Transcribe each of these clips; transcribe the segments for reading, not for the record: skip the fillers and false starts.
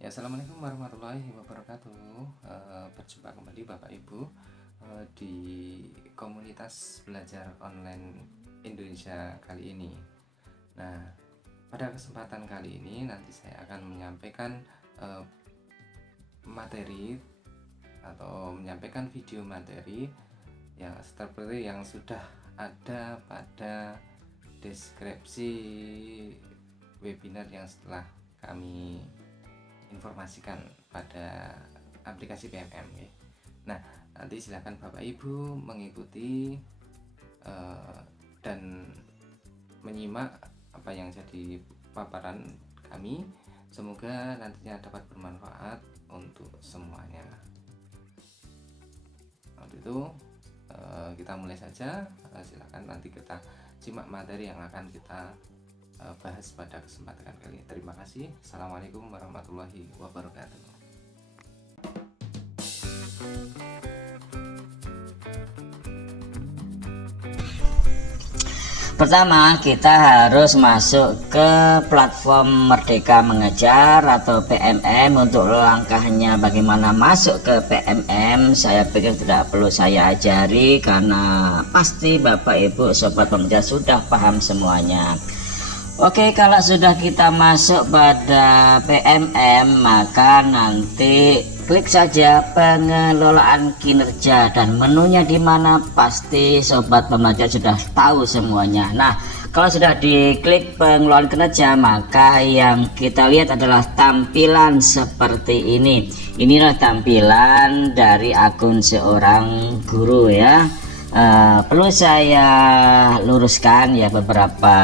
Ya, assalamualaikum warahmatullahi wabarakatuh. Berjumpa kembali Bapak Ibu di komunitas belajar online Indonesia kali ini. Nah, pada kesempatan kali ini nanti saya akan menyampaikan materi atau menyampaikan video materi yang seperti yang sudah ada pada deskripsi webinar yang setelah kami informasikan pada aplikasi PMM ya. Nah, nanti silakan Bapak Ibu mengikuti dan menyimak apa yang jadi paparan kami. Semoga nantinya dapat bermanfaat untuk semuanya. Untuk itu kita mulai saja. Silakan nanti kita simak materi yang akan kita bahas pada kesempatan kali ini. Terima kasih. Assalamualaikum warahmatullahi wabarakatuh. Pertama, kita harus masuk ke platform Merdeka Mengajar atau PMM. Untuk langkahnya bagaimana masuk ke PMM, saya pikir tidak perlu saya ajari karena pasti Bapak Ibu Sobat Pembelajar sudah paham semuanya. Oke, kalau sudah kita masuk pada PMM, maka nanti klik saja pengelolaan kinerja dan menunya di mana pasti Sobat Pembelajar sudah tahu semuanya. Nah, kalau sudah diklik pengelolaan kinerja, maka yang kita lihat adalah tampilan seperti ini. Inilah tampilan dari akun seorang guru ya. Perlu saya luruskan ya beberapa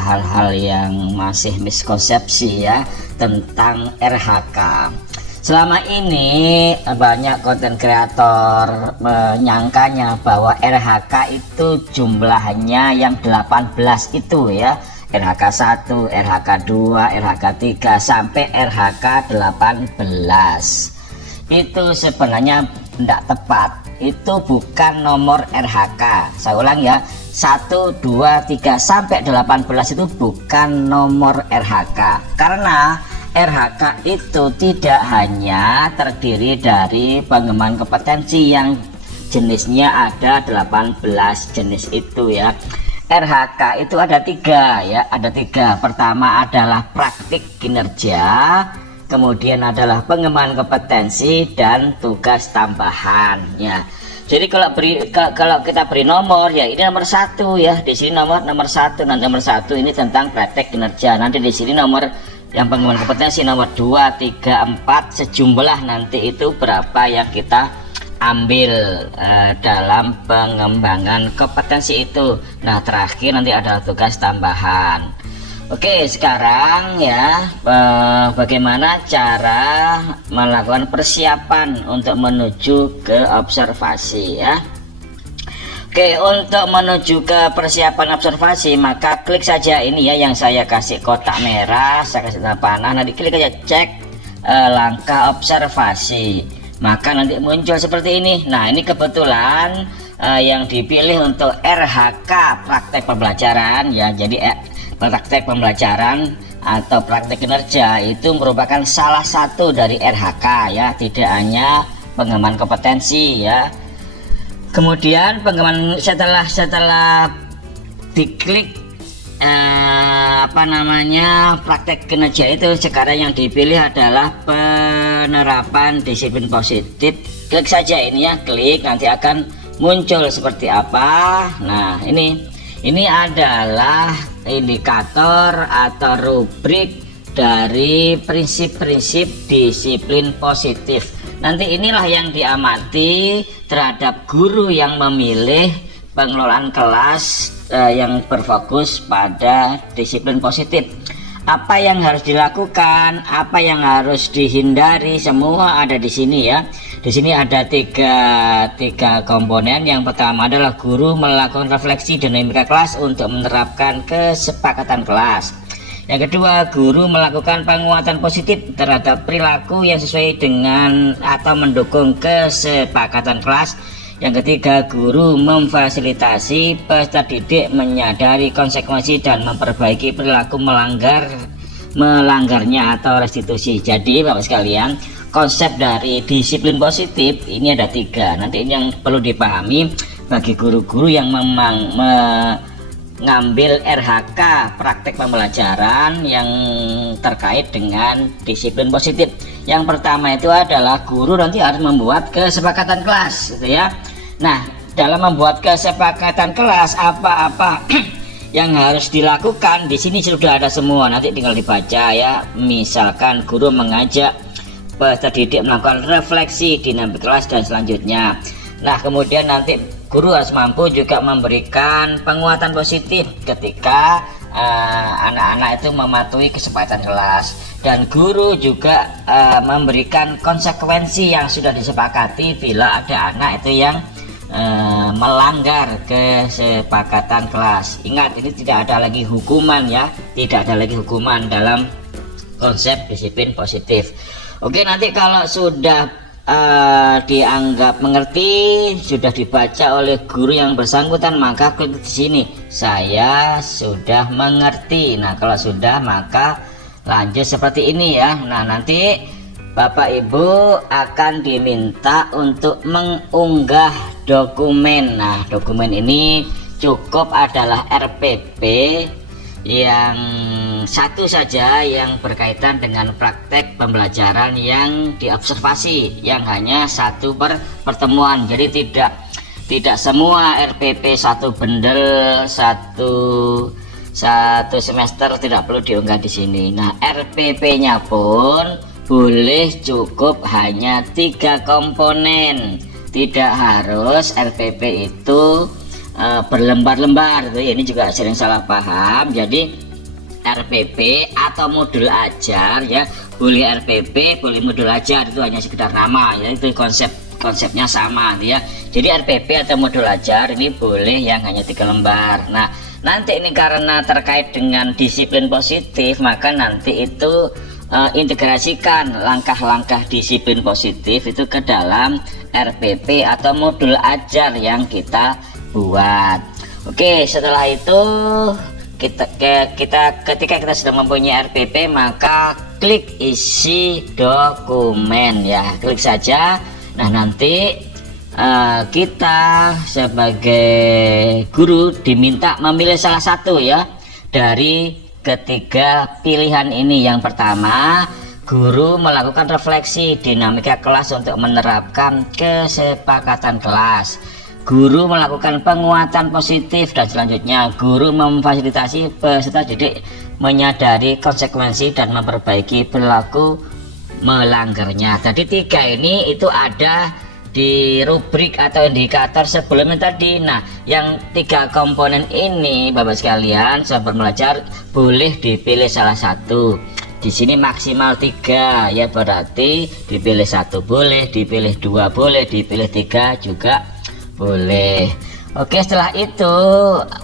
hal-hal yang masih miskonsepsi ya tentang RHK. Selama ini banyak konten kreator menyangkanya bahwa RHK itu jumlahnya yang 18 itu ya, RHK 1, RHK 2, RHK 3 sampai RHK 18. Itu sebenarnya tidak tepat. Itu bukan nomor RHK. Saya ulang ya, 1, 2, 3 sampai 18 itu bukan nomor RHK. Karena RHK itu tidak hanya terdiri dari pengembangan kompetensi yang jenisnya ada 18 jenis itu ya. RHK itu ada 3 ya, ada 3. Pertama adalah praktik kinerja, kemudian adalah pengembangan kompetensi dan tugas tambahan ya. Jadi kalau kita beri nomor ya, ini nomor 1 ya, di sini nomor 1, nanti nomor 1 ini tentang praktek kinerja, nanti di sini nomor yang pengembangan kompetensi nomor 2, 3, 4 sejumlah nanti itu berapa yang kita ambil dalam pengembangan kompetensi itu. Nah, terakhir nanti ada tugas tambahan. Oke, sekarang ya bagaimana cara melakukan persiapan untuk menuju ke observasi ya. Oke, untuk menuju ke persiapan observasi maka klik saja ini ya yang saya kasih kotak merah, saya kasih tanda panah, nanti klik aja cek langkah observasi, maka nanti muncul seperti ini. Nah, ini kebetulan yang dipilih untuk RHK praktek pembelajaran ya, jadi praktek pembelajaran atau praktek kinerja itu merupakan salah satu dari RHK ya, tidak hanya pengembangan kompetensi ya. Kemudian pengembangan setelah diklik praktek kinerja itu, sekarang yang dipilih adalah penerapan disiplin positif. Klik saja ini ya, klik, nanti akan muncul seperti apa. Nah, ini adalah indikator atau rubrik dari prinsip-prinsip disiplin positif. Nanti inilah yang diamati terhadap guru yang memilih pengelolaan kelas yang berfokus pada disiplin positif. Apa yang harus dilakukan, apa yang harus dihindari, semua ada di sini ya. Di sini ada tiga komponen. Yang pertama adalah guru melakukan refleksi dinamika kelas untuk menerapkan kesepakatan kelas. Yang kedua, guru melakukan penguatan positif terhadap perilaku yang sesuai dengan atau mendukung kesepakatan kelas. Yang ketiga, guru memfasilitasi peserta didik menyadari konsekuensi dan memperbaiki perilaku melanggarnya atau restitusi. Jadi Bapak sekalian, konsep dari disiplin positif ini ada 3. Nanti ini yang perlu dipahami bagi guru-guru yang memang mengambil RHK praktek pembelajaran yang terkait dengan disiplin positif. Yang pertama itu adalah guru nanti harus membuat kesepakatan kelas gitu ya. Nah, dalam membuat kesepakatan kelas apa-apa yang harus dilakukan di sini sudah ada semua, nanti tinggal dibaca ya. Misalkan guru mengajak peserta didik melakukan refleksi dinamik kelas dan selanjutnya. Nah, kemudian nanti guru harus mampu juga memberikan penguatan positif ketika anak-anak itu mematuhi kesepakatan kelas, dan guru juga memberikan konsekuensi yang sudah disepakati bila ada anak itu yang melanggar kesepakatan kelas. Ingat, ini tidak ada lagi hukuman ya, tidak ada lagi hukuman dalam konsep disiplin positif. Oke, nanti kalau sudah dianggap mengerti, sudah dibaca oleh guru yang bersangkutan, maka klik di sini, saya sudah mengerti. Nah, kalau sudah maka lanjut seperti ini ya. Nah, nanti Bapak Ibu akan diminta untuk mengunggah dokumen. Nah, dokumen ini cukup adalah RPP yang satu saja yang berkaitan dengan praktek pembelajaran yang diobservasi, yang hanya satu pertemuan. Jadi tidak semua RPP satu bundel satu semester tidak perlu diunggah di sini. Nah, RPP-nya pun boleh cukup hanya 3 komponen, tidak harus RPP itu berlembar-lembar. Ini juga sering salah paham. Jadi RPP atau modul ajar ya, boleh RPP boleh modul ajar, itu hanya sekedar nama ya, itu konsepnya sama ya. Jadi RPP atau modul ajar ini boleh yang hanya 3 lembar. Nah, nanti ini karena terkait dengan disiplin positif, maka nanti itu integrasikan langkah-langkah disiplin positif itu ke dalam RPP atau modul ajar yang kita buat. Oke, setelah itu ketika kita sudah mempunyai RPP, maka klik isi dokumen ya, klik saja. Nah, nanti kita sebagai guru diminta memilih salah satu ya dari ketiga pilihan ini. Yang pertama, guru melakukan refleksi dinamika kelas untuk menerapkan kesepakatan kelas. Guru melakukan penguatan positif, dan selanjutnya guru memfasilitasi peserta didik menyadari konsekuensi dan memperbaiki perilaku melanggarnya. Jadi 3 ini itu ada di rubrik atau indikator sebelumnya tadi. Nah, yang 3 komponen ini Bapak sekalian, sahabat belajar, boleh dipilih salah satu. Di sini maksimal 3 ya, berarti dipilih 1 boleh, dipilih 2 boleh, dipilih 3 juga boleh. Oke, setelah itu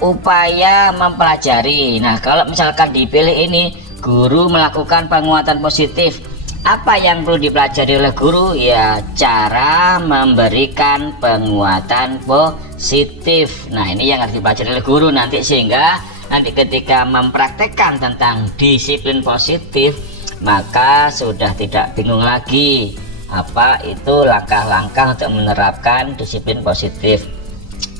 upaya mempelajari. Nah, kalau misalkan dipilih ini, guru melakukan penguatan positif. Apa yang perlu dipelajari oleh guru? Ya, cara memberikan penguatan positif. Nah, ini yang harus dipelajari oleh guru nanti, sehingga nanti ketika mempraktekkan tentang disiplin positif, maka sudah tidak bingung lagi apa itu langkah-langkah untuk menerapkan disiplin positif.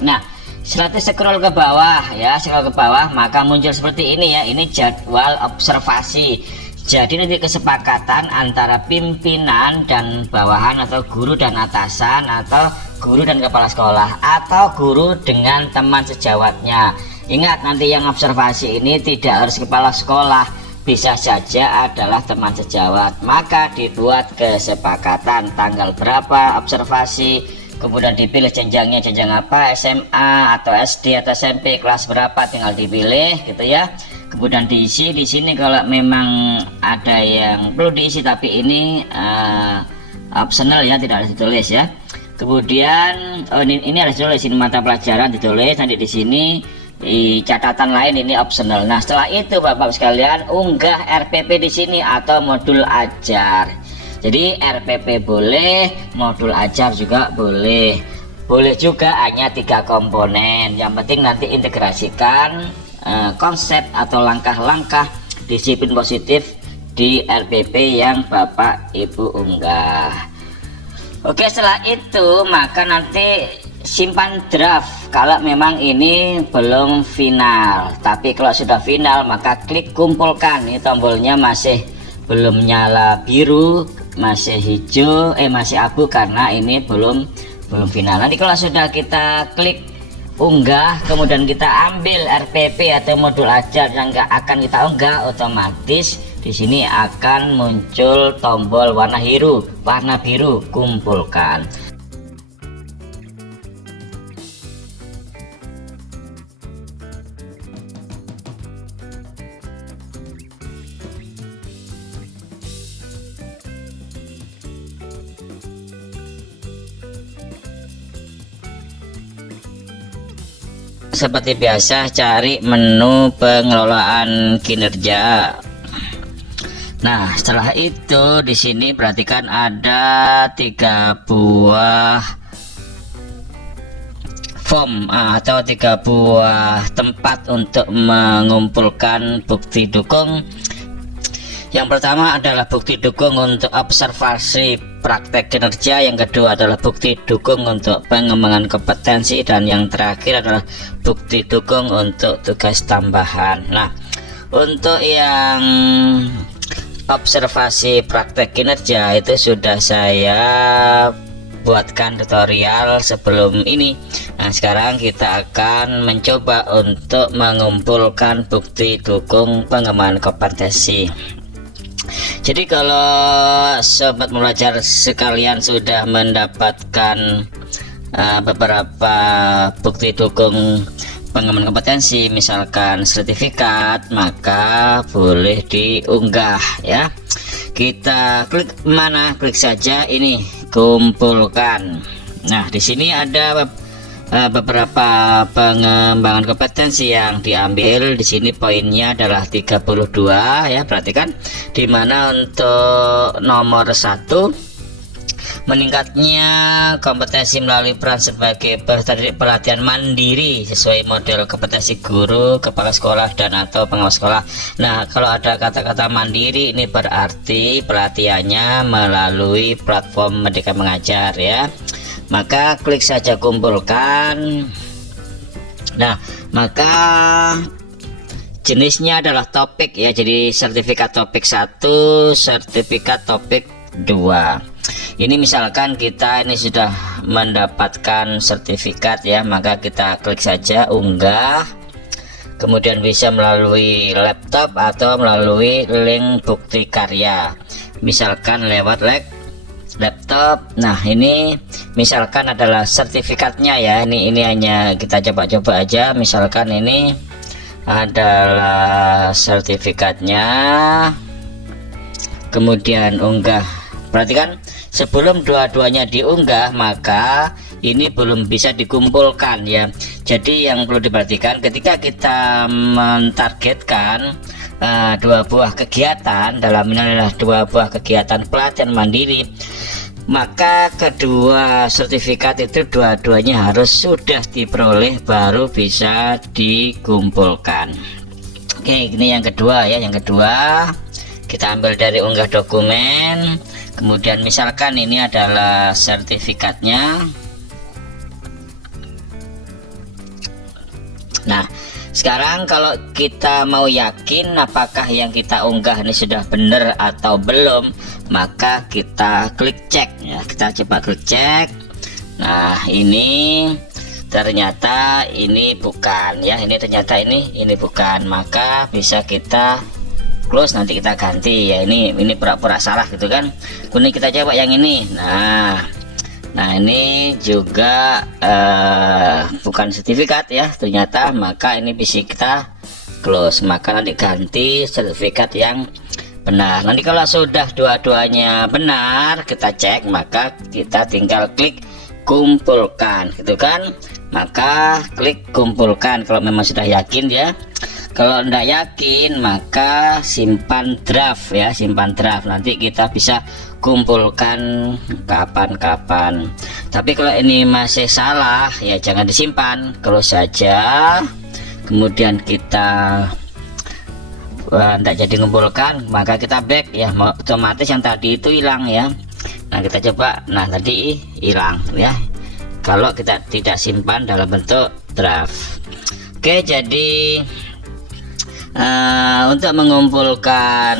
Nah, setelah scroll ke bawah ya, scroll ke bawah, maka muncul seperti ini ya. Ini jadwal observasi. Jadi nanti kesepakatan antara pimpinan dan bawahan, atau guru dan atasan, atau guru dan kepala sekolah, atau guru dengan teman sejawatnya. Ingat, nanti yang observasi ini tidak harus kepala sekolah, bisa saja adalah teman sejawat. Maka dibuat kesepakatan tanggal berapa observasi, kemudian dipilih jenjangnya, jenjang apa, SMA atau SD atau SMP, kelas berapa, tinggal dipilih gitu ya. Kemudian diisi di sini kalau memang ada yang perlu diisi, tapi ini optional ya, tidak harus ditulis ya. Kemudian ini harus ditulis, ini mata pelajaran ditulis, nanti di sini di catatan lain ini optional. Nah, setelah itu Bapak sekalian unggah RPP di sini atau modul ajar. Jadi RPP boleh, modul ajar juga boleh. Boleh juga hanya 3 komponen. Yang penting nanti integrasikan konsep atau langkah-langkah disiplin positif di RPP yang Bapak Ibu unggah. Oke, setelah itu maka nanti simpan draft kalau memang ini belum final. Tapi kalau sudah final maka klik kumpulkan. Ini tombolnya masih belum nyala biru, masih hijau, masih abu karena ini belum final. Nanti kalau sudah kita klik unggah, kemudian kita ambil RPP atau modul ajar yang akan kita unggah, otomatis di sini akan muncul tombol warna biru kumpulkan. Seperti biasa, cari menu pengelolaan kinerja. Nah, setelah itu di sini perhatikan ada 3 buah form atau 3 buah tempat untuk mengumpulkan bukti dukung. Yang pertama adalah bukti dukung untuk observasi praktek kinerja, yang kedua adalah bukti dukung untuk pengembangan kompetensi, dan yang terakhir adalah bukti dukung untuk tugas tambahan. Nah, untuk yang observasi praktek kinerja itu sudah saya buatkan tutorial sebelum ini. Nah, sekarang kita akan mencoba untuk mengumpulkan bukti dukung pengembangan kompetensi. Jadi kalau sobat belajar sekalian sudah mendapatkan beberapa bukti dukung pengembangan kompetensi, misalkan sertifikat, maka boleh diunggah ya. Kita klik mana? Klik saja ini, kumpulkan. Nah, di sini ada beberapa pengembangan kompetensi yang diambil. Di sini poinnya adalah 32 ya, perhatikan. Dimana untuk nomor 1, meningkatnya kompetensi melalui peran sebagai pelatihan mandiri sesuai model kompetensi guru, kepala sekolah, dan atau pengawas sekolah. Nah, kalau ada kata-kata mandiri ini berarti pelatihannya melalui platform Merdeka Mengajar ya. Maka klik saja kumpulkan. Nah, maka jenisnya adalah topik ya. Jadi sertifikat topik 1, sertifikat topik 2. Ini misalkan kita ini sudah mendapatkan sertifikat ya, maka kita klik saja unggah. Kemudian bisa melalui laptop atau melalui link bukti karya, misalkan lewat laptop. Nah, ini misalkan adalah sertifikatnya ya. Ini hanya kita coba-coba aja. Misalkan ini adalah sertifikatnya, kemudian unggah. Perhatikan, sebelum dua-duanya diunggah maka ini belum bisa dikumpulkan ya. Jadi yang perlu diperhatikan ketika kita mentargetkan 2 buah kegiatan, dalam ini adalah 2 buah kegiatan pelatihan mandiri, maka kedua sertifikat itu dua-duanya harus sudah diperoleh baru bisa dikumpulkan. Oke, ini yang kedua ya. Yang kedua kita ambil dari unggah dokumen, kemudian misalkan ini adalah sertifikatnya. Nah, sekarang kalau kita mau yakin apakah yang kita unggah ini sudah benar atau belum, maka kita klik cek ya. Kita coba klik cek. Nah, ini ternyata ini bukan ya. Ini ternyata ini bukan, maka bisa kita close, nanti kita ganti ya. Ini pura-pura salah gitu kan. Kemudian kita coba yang ini. Nah, ini juga bukan sertifikat ya ternyata, maka ini bisa kita close, maka nanti ganti sertifikat yang benar. Nanti kalau sudah dua-duanya benar, kita cek, maka kita tinggal klik kumpulkan gitu kan. Maka klik kumpulkan kalau memang sudah yakin ya. Kalau tidak yakin maka simpan draft ya, simpan draft. Nanti kita bisa kumpulkan kapan-kapan. Tapi kalau ini masih salah ya jangan disimpan, close saja. Kemudian kita tidak jadi ngumpulkan, maka kita back ya, otomatis yang tadi itu hilang ya. Nah kita coba, nah tadi hilang ya kalau kita tidak simpan dalam bentuk draft. Oke, jadi untuk mengumpulkan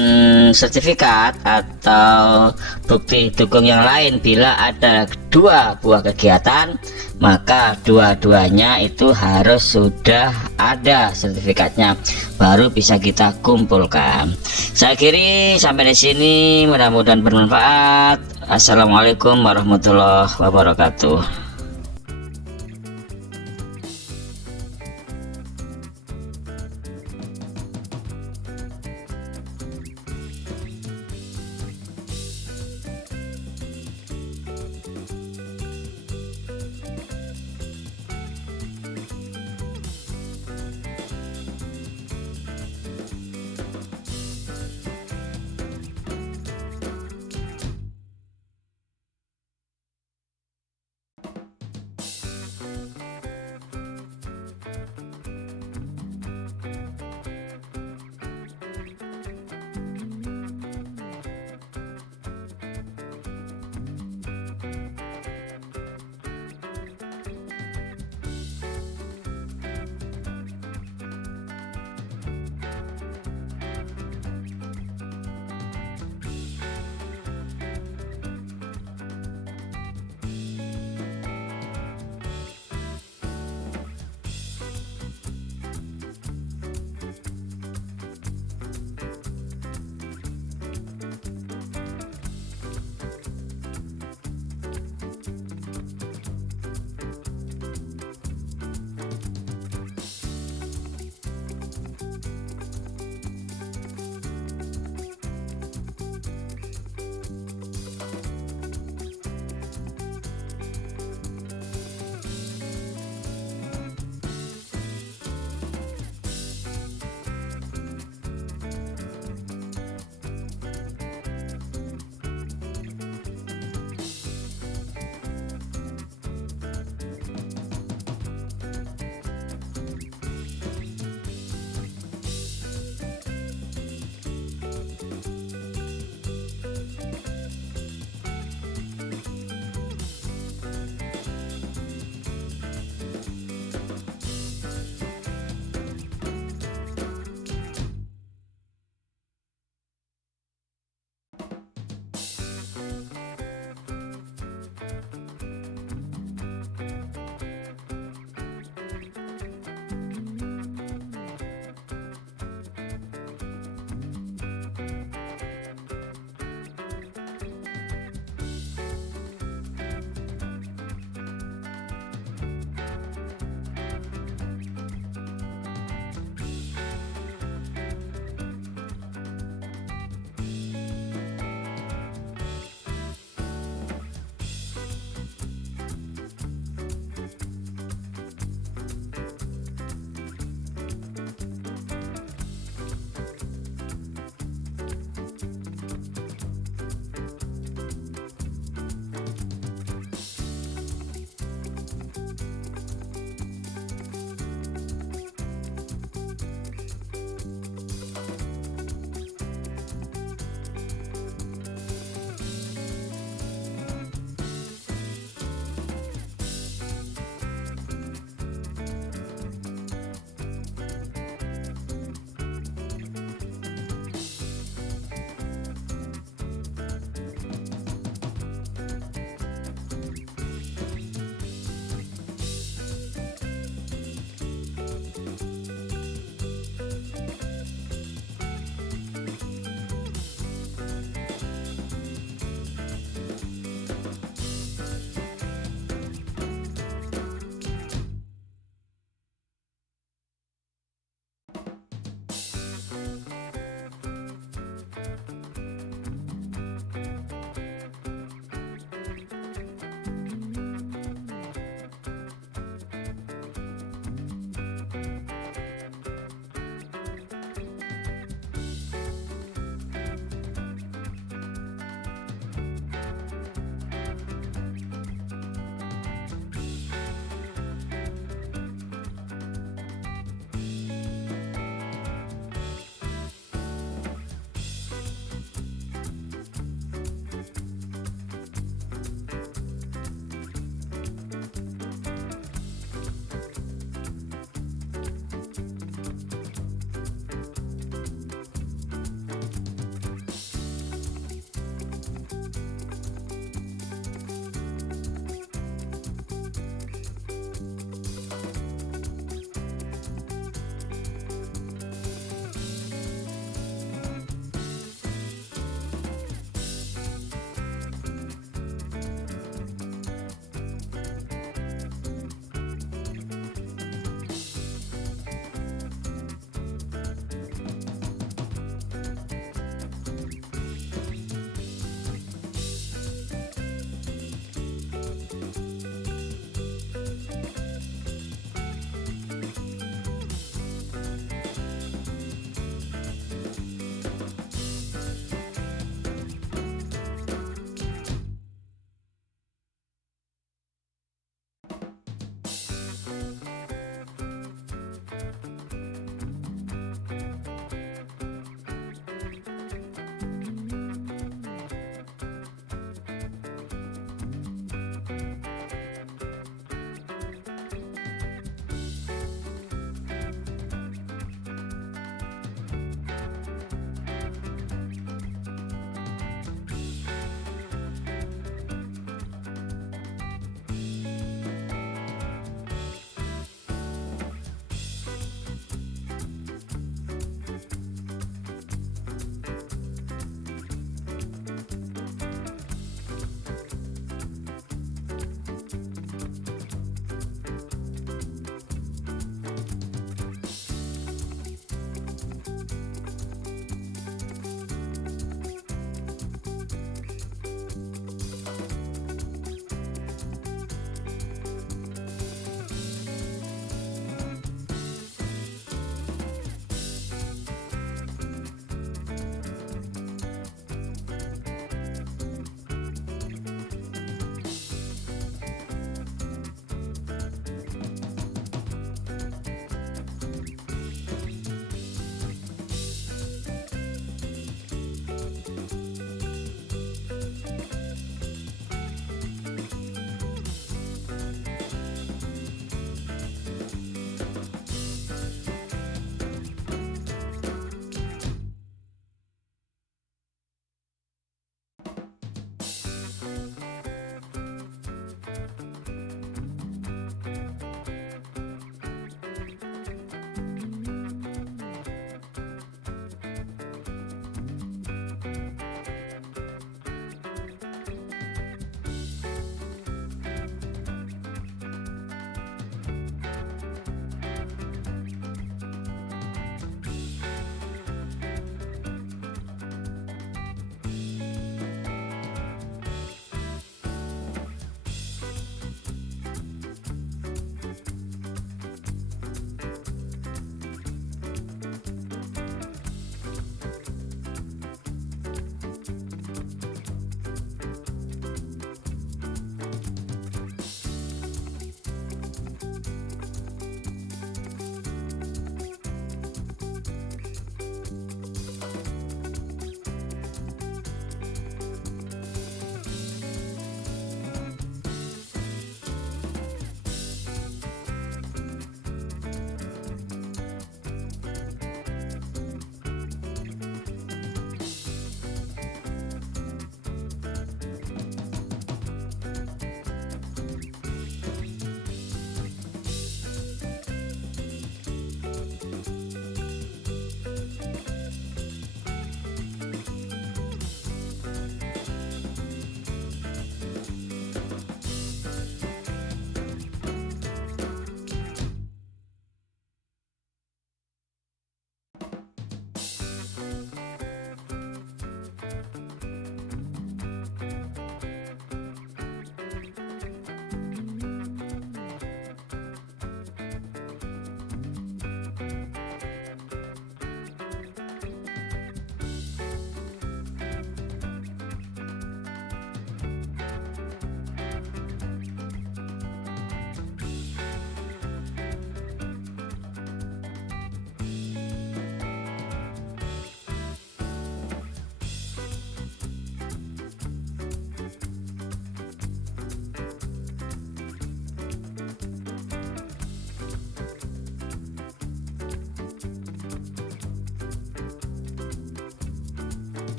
sertifikat atau bukti dukung yang lain, bila ada 2 buah kegiatan, maka dua-duanya itu harus sudah ada sertifikatnya, baru bisa kita kumpulkan. Saya akhiri sampai di sini, mudah-mudahan bermanfaat. Assalamualaikum warahmatullahi wabarakatuh.